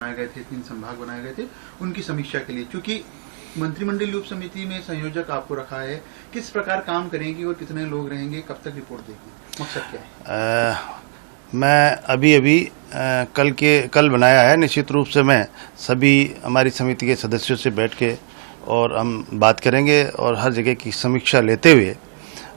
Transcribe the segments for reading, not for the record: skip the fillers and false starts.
बनाए गए थे, 3 संभाग बनाए गए थे उनकी समीक्षा के लिए। चूंकि मंत्रिमंडलीय उप समिति में संयोजक आपको रखा है, किस प्रकार काम करेंगी और कितने लोग रहेंगे, कब तक रिपोर्ट देगी, मकसद क्या है? मैं अभी कल बनाया है। निश्चित रूप से मैं सभी हमारी समिति के सदस्यों से बैठ के और हम बात करेंगे और हर जगह की समीक्षा लेते हुए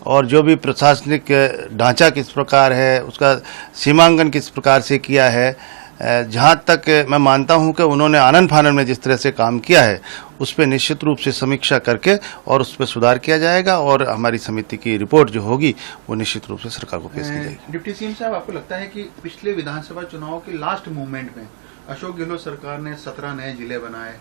और जो भी प्रशासनिक ढांचा किस प्रकार है, उसका सीमांकन किस प्रकार से किया है, जहाँ तक मैं मानता हूँ कि उन्होंने आनन फानन में जिस तरह से काम किया है उस पर निश्चित रूप से समीक्षा करके और उस पर सुधार किया जाएगा और हमारी समिति की रिपोर्ट जो होगी वो निश्चित रूप से सरकार को पेश की जाएगी। डिप्टी सीएम साहब, आपको लगता है कि पिछले विधानसभा चुनाव के लास्ट मूवमेंट में अशोक गहलोत सरकार ने 17 नए जिले बनाए,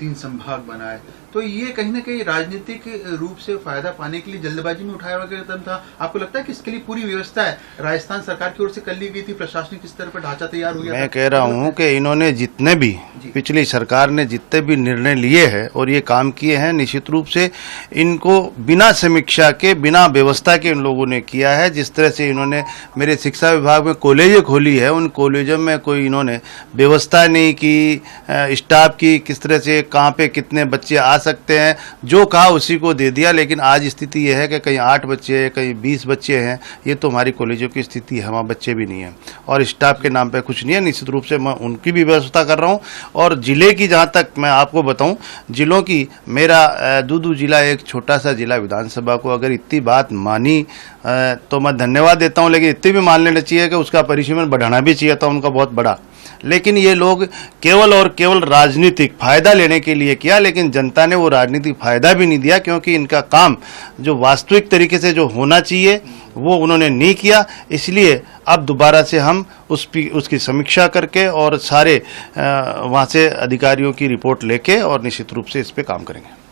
3 संभाग बनाए, तो ये कहीं ना कहीं राजनीतिक रूप से फायदा पाने के लिए जल्दबाजी में उठाया हुआ कदम था? आपको लगता है कि इसके लिए पूरी व्यवस्था है राजस्थान सरकार की ओर से कर ली गई थी, प्रशासनिक स्तर पर ढांचा तैयार हो गया? मैं कह रहा हूं कि इन्होंने जितने भी पिछली सरकार ने जितने भी निर्णय लिए हैं और ये काम किए हैं, निश्चित रूप से इनको बिना समीक्षा के, बिना व्यवस्था के इन लोगों ने किया है। जिस तरह से इन्होंने मेरे शिक्षा विभाग में कॉलेजें खोली है, उन कॉलेजों में कोई इन्होंने व्यवस्था नहीं की, स्टाफ की, किस तरह से कहाँ पे कितने बच्चे आ सकते हैं, जो कहा उसी को दे दिया। लेकिन आज स्थिति यह है कि कहीं 8 बच्चे हैं, कहीं 20 बच्चे हैं। ये तो हमारी कॉलेजों की स्थिति है, वहाँ बच्चे भी नहीं हैं और स्टाफ के नाम पे कुछ नहीं है। निश्चित रूप से मैं उनकी भी व्यवस्था कर रहा हूँ। और जिले की जहाँ तक मैं आपको बताऊँ, जिलों की, मेरा दूदू जिला एक छोटा सा जिला, विधानसभा को अगर इतनी बात मानी तो मैं धन्यवाद देता हूँ, लेकिन इतनी भी मान लेना चाहिए कि उसका परिसीमन बढ़ाना भी चाहिए था उनका बहुत बड़ा। लेकिन ये लोग केवल और केवल राजनीतिक फायदा लेने के लिए किया, लेकिन जनता ने वो राजनीतिक फायदा भी नहीं दिया, क्योंकि इनका काम जो वास्तविक तरीके से जो होना चाहिए वो उन्होंने नहीं किया। इसलिए अब दोबारा से हम उसकी समीक्षा करके और सारे वहाँ से अधिकारियों की रिपोर्ट लेके और निश्चित रूप से इस पे काम करेंगे।